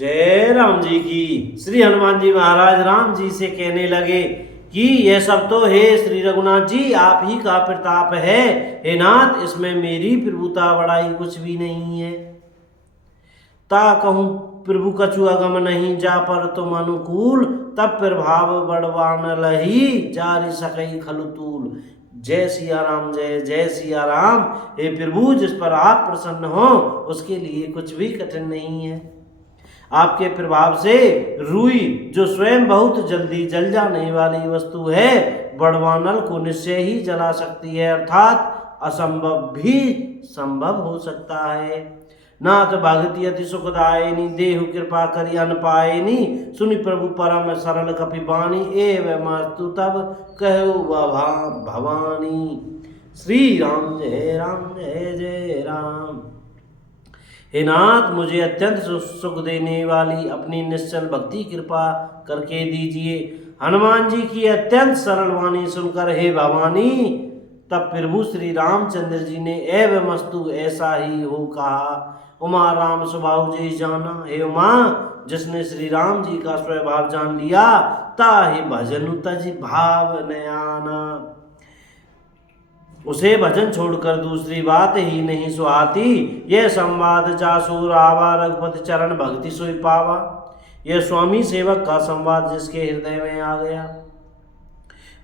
जय राम जी की। श्री हनुमान जी महाराज राम जी से कहने लगे कि यह सब तो हे श्री रघुनाथ जी आप ही का प्रताप है। हे नाथ, इसमें मेरी प्रभुता बड़ाई कुछ भी नहीं है। ता कहूँ प्रभु कछु अगम नहीं, जा पर तुम अनुकूल, तब प्रभाव बड़वान लही, जारी सकई खलुतूल। जय सिया राम, जय जय सिया राम। हे प्रभु, जिस पर आप प्रसन्न हो उसके लिए कुछ भी कठिन नहीं है। आपके प्रभाव से रुई, जो स्वयं बहुत जल्दी जल जाने वाली वस्तु है, बड़वानल को निश्चय ही जला सकती है, अर्थात असंभव भी संभव हो सकता है। नाथ भगति अति सुखदायिनी, देहु कृपा करि अन पायनी, सुनि प्रभु परम सरल कपि बानी, एवं मस्तु तब कहु भवानी। श्री राम जय जय राम। हे नाथ, मुझे अत्यंत सुख देने वाली अपनी निश्चल भक्ति कृपा करके दीजिए। हनुमान जी की अत्यंत सरल वाणी सुनकर हे भवानी, तब प्रभु श्री रामचंद्र जी ने एवमस्तु ऐसा ही हो कहा। उमा राम स्वभाव जी जाना। हे उमा, जिसने श्री राम जी का स्वभाव जान लिया, ताहि भजनु तज भाव न आना। उसे भजन छोड़कर दूसरी बात ही नहीं सुहाती। यह संवाद जासु रावा, रघुपति चरण भक्ति सोई पावा। यह स्वामी सेवक का संवाद जिसके हृदय में आ गया,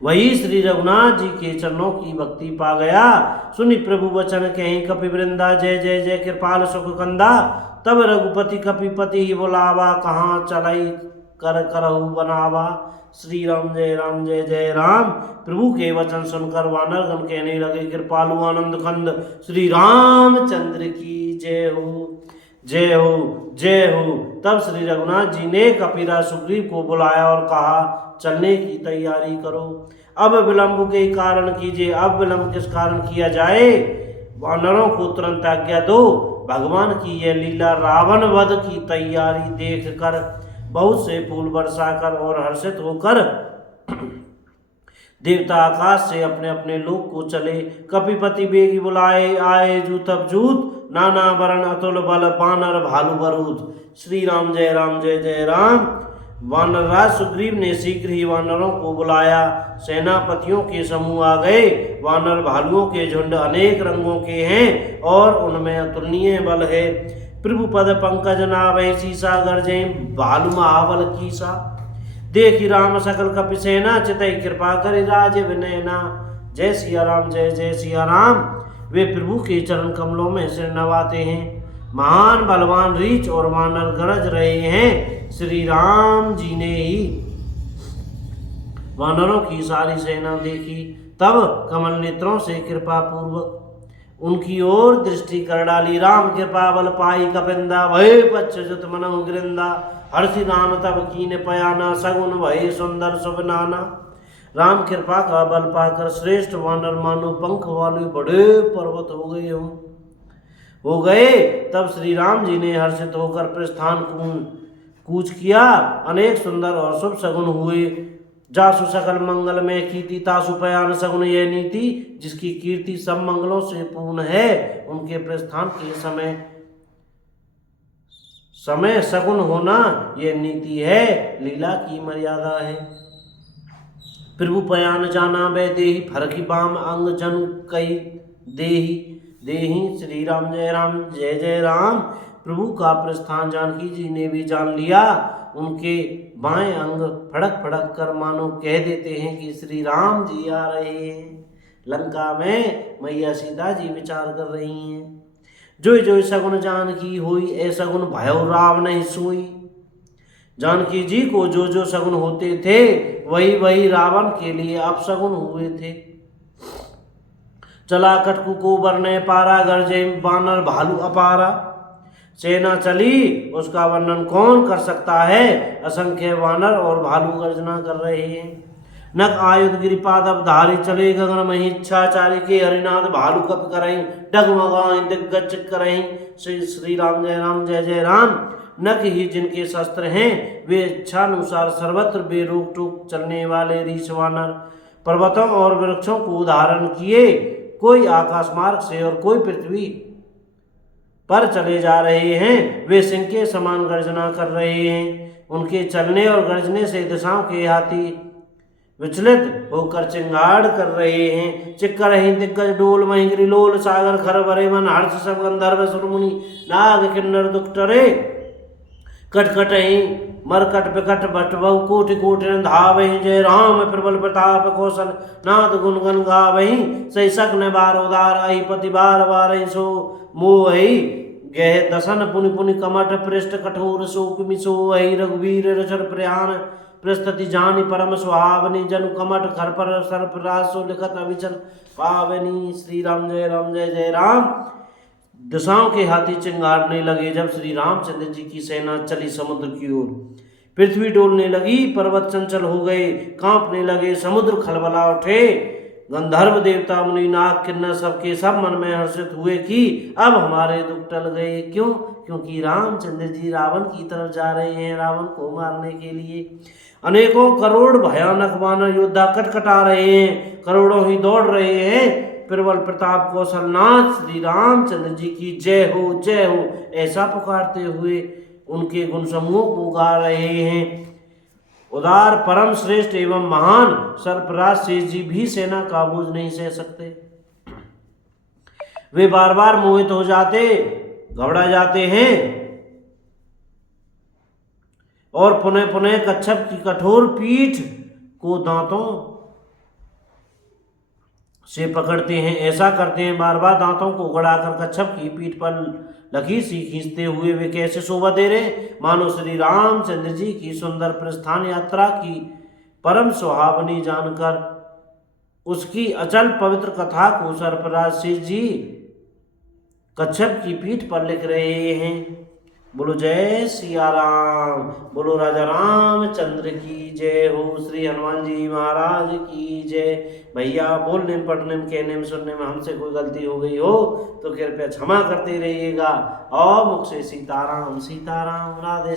वही श्री रघुनाथ जी के चरणों की भक्ति पा गया। सुनि प्रभु वचन कहीं कपि वृंदा, जय जय जय कृपाल सुख कंदा। तब रघुपति कपिपति ही बुलावा, कहाँ चलाई कर करहु बनावा। श्री राम जय जय राम। प्रभु के वचन सुनकर वानरगण कहने लगे, कृपालु आनंद कंद श्री रामचंद्र की जय हो, जय हो, जय हो। तब श्री रघुनाथ जी ने कपिराज सुग्रीव को बुलाया और कहा, चलने की तैयारी करो। अब विलंब के कारण कीजिए। अब विलंब किस कारण किया जाए? वानरों को तुरंत आज्ञा दो। भगवान की यह लीला रावण वध की तैयारी देखकर बहुत से फूल बरसाकर और हर्षित होकर देवता आकाश से अपने अपने लोक को चले। कपिपति बेगी बुलाए, आए जूतब जूत, नाना वरण अतुल बल, बानर भालू बरूद। श्री राम जय जय राम। वानरराज सुग्रीव ने शीघ्र ही वानरों को बुलाया। सेनापतियों के समूह आ गए। वानर भालुओं के झुंड अनेक रंगों के हैं और उनमें अतुलनीय बल है। प्रभु पद पंकज नाभै, सीसा गर्जै भालु महाबल कीसा। देखी राम सकल कपि सेना, चितई कृपा करि राजीव नैना। जय सिया राम, जय जय सिया राम। वे प्रभु के चरण कमलों में सिर नवाते हैं। महान बलवान रीछ और वानर गरज रहे हैं। श्री राम जी ने ही वानरों की सारी सेना देखी, तब कमल नेत्रों से कृपा पूर्वक उनकी ओर दृष्टि कर डाली। राम कृपा बल पाई कपिंदा, भय पच्युत मनहु गिरिंदा। हर्षि राम तब कीन पयाना, सगुन भय सुंदर शुभ नाना। राम कृपा का बल पाकर श्रेष्ठ वानर मानो पंख वाले बड़े पर्वत हो गए। तब श्री राम जी ने हर्षित होकर प्रस्थान कूच किया। अनेक सुंदर और शुभ सगुन हुए। जासु सकल मंगल में कीर्ति, तासु पयान सगुन यह नीति। जिसकी कीर्ति सब मंगलों से पूर्ण है, उनके प्रस्थान के समय सगुन होना यह नीति है, लीला की मर्यादा है। प्रभु पयान जाना बै देही, फरकी बाम अंग जन कई देही। श्री राम जय जय राम। प्रभु का प्रस्थान जानकी जी ने भी जान लिया। उनके बाएं अंग फड़क फड़क कर मानो कह देते हैं कि श्री राम जी आ रहे हैं। लंका में मैया सीता जी विचार कर रही हैं। जोई जोई सगुन जानकी होई, ए सगुन भयो रावण नहीं सोई। जानकी जी को जो जो सगुन होते थे, वही वही रावण के लिए अपसगुन हुए थे। चला कटकु को बरने पारा, गर्जे बानर भालू अपारा। सेना चली, उसका वर्णन कौन कर सकता है। असंख्य वानर और भालू गर्जना कर रहे हैं। नक आयुध गिरिपाद धारी, चले गगन मही इच्छाचारी के। हरिनाथ भालू कप करहीं, डगमगाई दिग्गज करहीं। श्री राम जय जय राम। नक ही जिनके शस्त्र हैं, वे इच्छानुसार सर्वत्र बेरोक टोक चलने वाले रीछ वानर पर्वतों और वृक्षों को धारण किए। कोई आकाश मार्ग से और कोई पृथ्वी पर चले जा रहे हैं। वे सिंह के समान गर्जना कर रहे हैं। उनके चलने और गर्जने से दिशाओं के हाथी विचलित होकर चिंगाड़ कर रहे हैं। चिक्कर ही दिग्गज डोल मही गिरिलोल सागर खर भरे मन हर्ष सब गंधर्व सुरमुनि नाग किन्नर दुख टरे कटकट ही मरकट विकट भट बहु कोटि कोटि धावहि। जय राम प्रबल प्रताप कौशल नाथ गुण गण गावहि। सही सकन बार उदार अहि पति बार बार सो मोहि। गह दसन पुनि पुनि कमठ पृष्ठ कठोर शोक मिसोहि। रघुवीर रचर प्रयाण प्रस्तुति जानी परम सुहावनी। जनु कमठ खर पर सर्प रासो लिखत अविचल पावनी। श्री राम जय जय राम। दिशाओं के हाथी चिंगारने लगे। जब श्री रामचंद्र जी की सेना चली समुद्र की ओर, पृथ्वी डोलने लगी, पर्वत चंचल हो गए, कांपने लगे, समुद्र खलबला उठे। गंधर्व देवता मुनि नाग किन्नर सबके सब मन में हर्षित हुए कि अब हमारे दुख टल गए। क्यों? क्योंकि रामचंद्र जी रावण की तरफ जा रहे हैं, रावण को मारने के लिए। अनेकों करोड़ भयानक वानर योद्धा कटकटा रहे हैं, करोड़ों ही दौड़ रहे हैं। प्रबल प्रताप कौशलनाथ श्री रामचंद्र जी की जय हो ऐसा पुकारते हुए उनके गुण समूह को गा रहे हैं। उदार परम श्रेष्ठ एवं महान सर्पराज शेष जी भी सेना का बोझ नहीं सह सकते। वे बार बार मोहित हो जाते, घबरा जाते हैं और पुनः पुनः कच्छप की कठोर पीठ को दांतों से पकड़ते हैं। ऐसा करते हैं, बार बार दांतों को गड़ाकर कच्छप की पीठ पर लकीर सी खींचते हुए वे कैसे शोभा दे रहे, मानो श्री रामचंद्र जी की सुंदर प्रस्थान यात्रा की परम सुहावनी जानकर उसकी अचल पवित्र कथा को सर्पराज शेष जी कच्छप की पीठ पर लिख रहे हैं। बोलो जय सिया राम, बोलो राजा रामचंद्र की जय हो। श्री हनुमान जी महाराज की जय। भैया बोलने में पढ़ने में कहने में सुनने में हमसे कोई गलती हो गई हो तो कृपया क्षमा करते रहिएगा। और मुख से सीताराम सीताराम राधे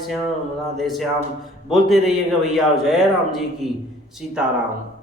श्याम बोलते रहिएगा भैया। जय राम जी की सीताराम।